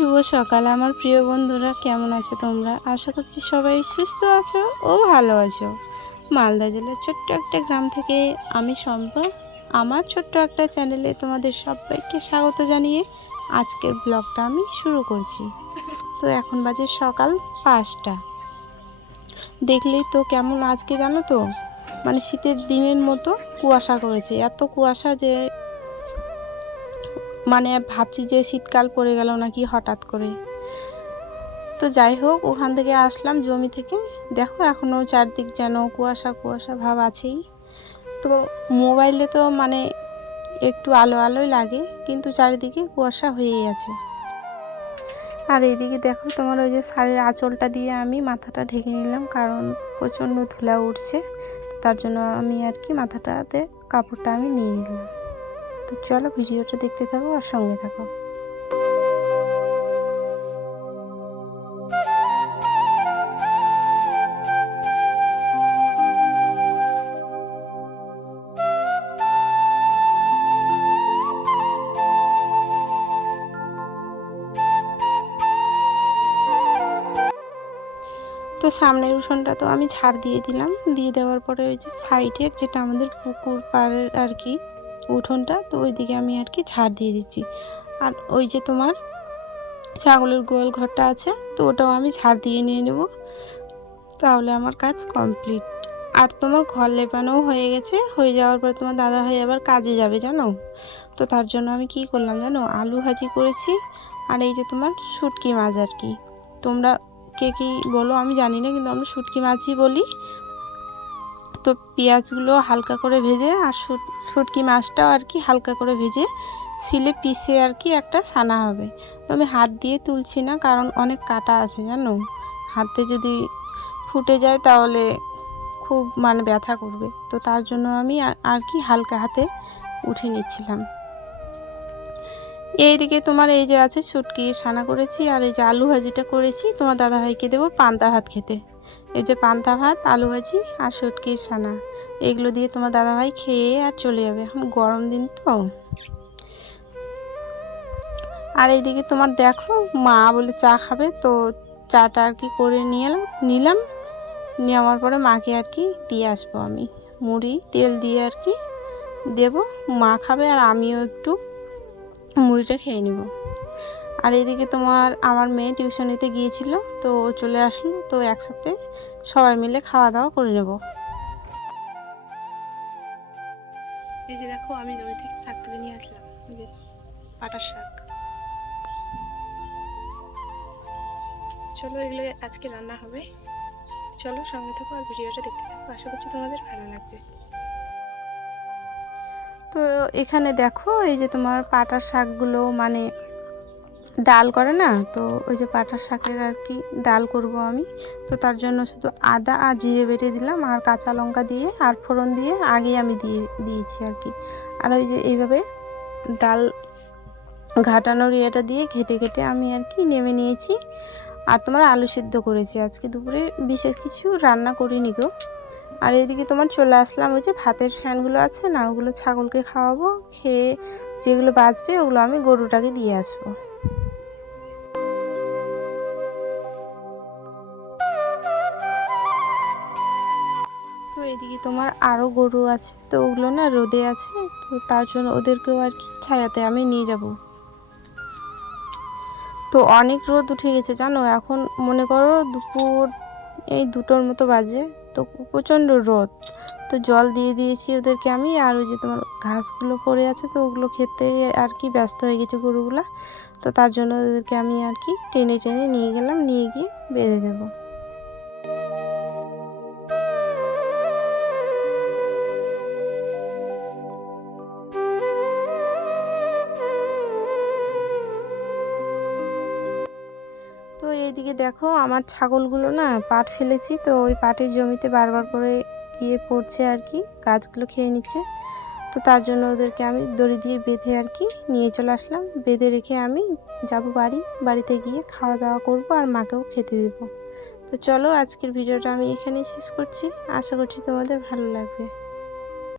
শুভ সকাল আমার প্রিয় বন্ধুরা, কেমন আছো তোমরা? আশা করছি সবাই সুস্থ আছো ও ভালো আছো। মালদা জেলার ছোট্ট একটা গ্রাম থেকে আমি শম্পা, আমার ছোট্ট একটা চ্যানেলে তোমাদের সবাইকে স্বাগত জানিয়ে আজকের ব্লগটা আমি শুরু করছি। তো এখন বাজে সকাল 5টা। দেখলেই তো কেমন আজকে, জানো তো, মানে শীতের দিনের মতো কুয়াশা করেছে। এত কুয়াশা যে মানে ভাবছি যে শীতকাল পড়ে গেল নাকি হঠাৎ করে। তো যাই হোক, ওখান থেকে আসলাম জমি থেকে। দেখো এখনও চারদিক যেন কুয়াশা কুয়াশা ভাব আছেই। তো মোবাইলে তো মানে একটু আলো আলোই লাগে, কিন্তু চারিদিকে কুয়াশা হয়েই আছে। আর এইদিকে দেখো তোমার ওই যে শাড়ির আঁচলটা দিয়ে আমি মাথাটা ঢেকে নিলাম, কারণ প্রচণ্ড ধুলা উঠছে। তার জন্য আমি আর কি মাথাটাতে কাপড়টা আমি নিয়ে নিলাম। তো চলো ভিডিওটা দেখতে থাকো আর সঙ্গে থাকো। তো সামনের উঠোনটা তো আমি ঝাড় দিয়ে দিলাম, দিয়ে দেওয়ার পরে ওই যে সাইডের যেটা আমাদের পুকুর পাড়ের আর কি উঠোনটা, তো ওইদিকে আমি আর কি ঝাড় দিয়ে দিচ্ছি। আর ওই যে তোমার ছাগলের গোয়াল ঘরটা আছে, তো ওটাও আমি ঝাড় দিয়ে নিয়ে নেব, তাহলে আমার কাজ কমপ্লিট। আর তোমার ঘর লেপানোও হয়ে গেছে। হয়ে যাওয়ার পর তোমার দাদা ভাই আবার কাজে যাবে জানো। তো তার জন্য আমি কি করলাম জানো, আলু ভাজি করেছি। আর এই যে তোমার শুটকি মাছ আর কি, তোমরা কে কী বলো আমি জানি না, কিন্তু আমরা শুটকি মাছই বলি। তো পেঁয়াজগুলো হালকা করে ভেজে আর শুটকি মাছটাও আর কি হালকা করে ভেজে ছিলে পিষে আর কি একটা ছানা হবে। তো আমি হাত দিয়ে তুলছি না, কারণ অনেক কাটা আছে জানো। হাতে যদি ফুটে যায় তাহলে খুব মানে ব্যথা করবে। তো তার জন্য আমি আর কি হালকা হাতে উঠে নিচ্ছিলাম। এইদিকে তোমার এই যে আছে শুটকি ছানা করেছি, আর এই যে আলু ভাজিটা করেছি। তোমার দাদাভাইকে দেবো পান্তা ভাত খেতে। এই যে পান্তা ভাত, আলু ভাজি আর শুটকির ছানা, এগুলো দিয়ে তোমার দাদাভাই খেয়ে আর চলে যাবে। এখন গরম দিন তো। আর এইদিকে তোমার দেখো মা বলে চা খাবে, তো চাটা আর কি করে নিলাম। নেওয়ার পরে মাকে আর কি দিয়ে আসবো। আমি মুড়ি তেল দিয়ে আর কি দেবো, মা খাবে আর আমিও একটু মুড়িটা খেয়ে নিব। আর এদিকে তোমার আমার মেয়ে টিউশনিতে গিয়েছিল, তো ও চলে আসলো, তো একসাথে সবাই মিলে খাওয়া দাওয়া করে নেব। এই যে দেখো আমি জমি থেকে শাক তুলে নিয়ে আসলাম, এই যে পাটার শাক। চলো এগুলো আজকে রান্না হবে। চলো সঙ্গে থাকো আর ভিডিওটা দেখতে থাকো, আশা করছি তোমাদের ভালো লাগবে। তো এখানে দেখো এই যে তোমার পাটার শাকগুলো মানে ডাল করে না, তো ওই যে পাটার শাকের আর কি ডাল করব আমি। তো তার জন্য শুধু আদা আর জিরে বেটে দিলাম, আর কাঁচা লঙ্কা দিয়ে আর ফোড়ন দিয়ে আগে আমি দিয়েছি আর কি। আর ওই যে এইভাবে ডাল ঘাটানোর ইয়েটা দিয়ে ঘেটে ঘেটে আমি আর কি নেমে নিয়েছি। আর তোমার আলু সিদ্ধ করেছি। আজকে দুপুরে বিশেষ কিছু রান্না করিনি গো। আর এইদিকে তোমার চলে আসলাম, ওই যে ভাতের ফ্যানগুলো আছে না, ওগুলো ছাগলকে খাওয়াবো। খেয়ে যেগুলো বাঁচবে ওগুলো আমি গরুটাকে দিয়ে আসবো। তো এদিকে তোমার আরও গরু আছে, তো ওগুলো না রোদে আছে, তো তার জন্য ওদেরকেও আর কি ছায়াতে আমি নিয়ে যাব। তো অনেক রোদ উঠে গেছে জানো, এখন মনে করো দুপুর এই 2টোর মতো বাজে, তো প্রচণ্ড রোদ। তো জল দিয়ে দিয়েছি ওদেরকে আমি। আর ওই যে তোমার ঘাসগুলো পড়ে আছে, তো ওগুলো খেতে আর কি ব্যস্ত হয়ে গেছে গরুগুলা। তো তার জন্য ওদেরকে আমি আর কি টেনে টেনে নিয়ে গেলাম, নিয়ে গিয়ে বেঁধে দেবো। তো এইদিকে দেখো আমার ছাগলগুলো না পাট ফেলেছি, তো ওই পাটের জমিতে বারবার করে গিয়ে পড়ছে আর কি, গাছগুলো খেয়ে নিচ্ছে। তো তার জন্য ওদেরকে আমি দড়ি দিয়ে বেঁধে আর কি নিয়ে চলে আসলাম। বেঁধে রেখে আমি যাব বাড়িতে গিয়ে খাওয়া দাওয়া করব আর মাকেও খেতে দেবো। তো চলো আজকের ভিডিওটা আমি এখানেই শেষ করছি, আশা করছি তোমাদের ভালো লাগবে।